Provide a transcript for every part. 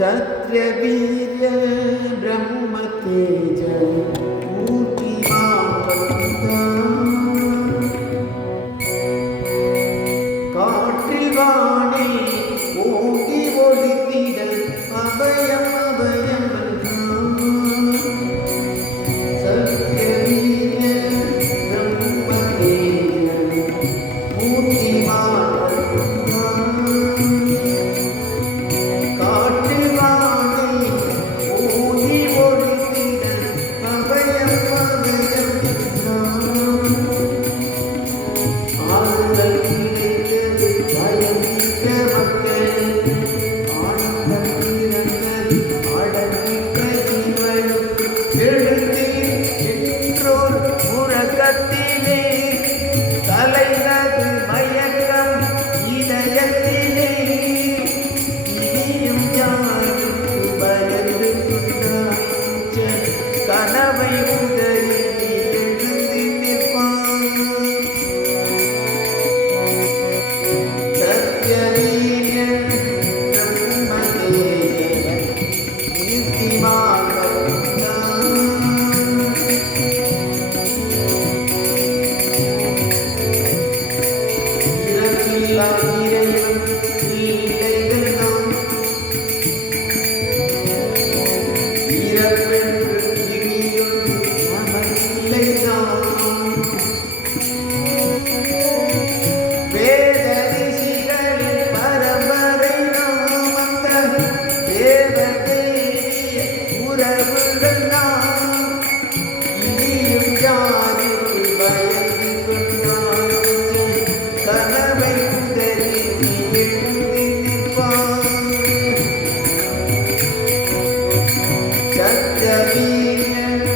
சத்யவீர பிரம்மதேஜ காற்றில் வானில் ஓங்கி ஒளித்திட அபயம் அபயம் சத்யவீர பிரம்மதேஜ மூர்த்திமான் கனவை உதறி எழுந்து நிற்பான் சத்யவீரன் பிரம்மதேவன் கீர்த்திமான் இறப்பில்லா இறைவன் பிள்ளைகள் நாம் இறப்பென்று வேத ரிஷிகளின் பரம்பரை நாம் அந்த தேவதேவிய உறவுகள் நாம் இனியும் யாருக்கு பயந்து கொண்டார் கனவை உதறி எழுந்து நிற்பான் சத்யவீரன்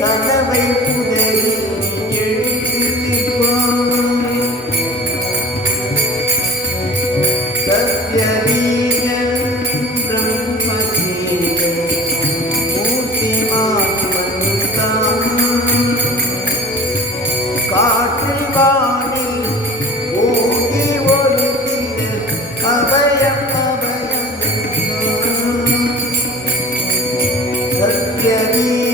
கனவை புதறி எழுந்து நிற்பான் சத்யவீரன் பிரம்மதேவ மூர்த்திமான் காற்றில் வானில் ஓங்கி ஒளித்திட அபயம் அபயம் சத்யவீரன்